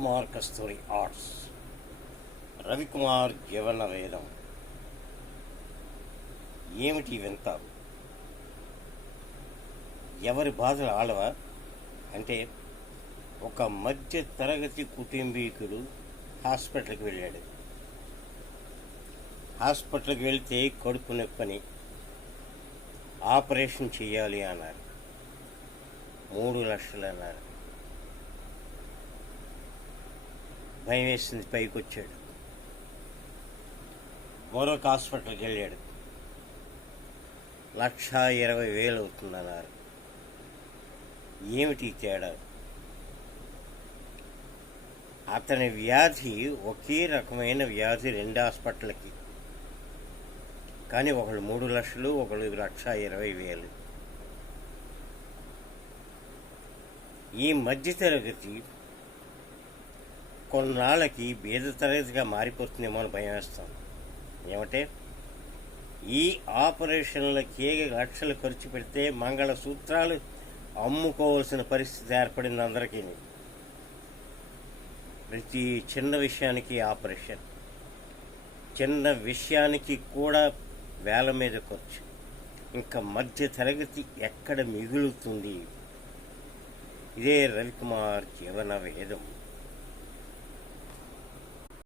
రవికుమార్ కస్తూరి arts. Ravikumar జీవన వేదం. ఏమిటి వింత? ఎవరి బాధలు ఆడవా అంటే, ఒక మధ్య తరగతి కుటుంబీకుడు హాస్పిటల్కి వెళ్ళాడు. హాస్పిటల్కి వెళ్తే కడుపు నొప్పని, ఆపరేషన్ చేయాలి అన్నారు. 3 లక్షలు అన్నారు. భయం వేసింది, పైకి వచ్చాడు. మరొక హాస్పిటల్కి వెళ్ళాడు. 1,20,000 అవుతుందన్నారు. ఏమిటి తేడా? అతని వ్యాధి ఒకే రకమైన వ్యాధి 2 హాస్పిటల్కి, కానీ ఒకళ్ళు 3 లక్షలు, ఒకళ్ళు 1,20,000. ఈ మధ్యతరగతి కొన్నాళ్ళకి బీద తరగతిగా మారిపోతుందేమో అని భయం వేస్తాను. ఏమంటే, ఈ ఆపరేషన్లకి లక్షలు ఖర్చు పెడితే మంగళసూత్రాలు అమ్ముకోవాల్సిన పరిస్థితి ఏర్పడింది అందరికీ. ప్రతి చిన్న విషయానికి ఆపరేషన్, చిన్న విషయానికి కూడా వేల మీద ఖర్చు. ఇంకా మధ్య తరగతి ఎక్కడ మిగులుతుంది? ఇదే రవికుమార్ జీవన వేదం.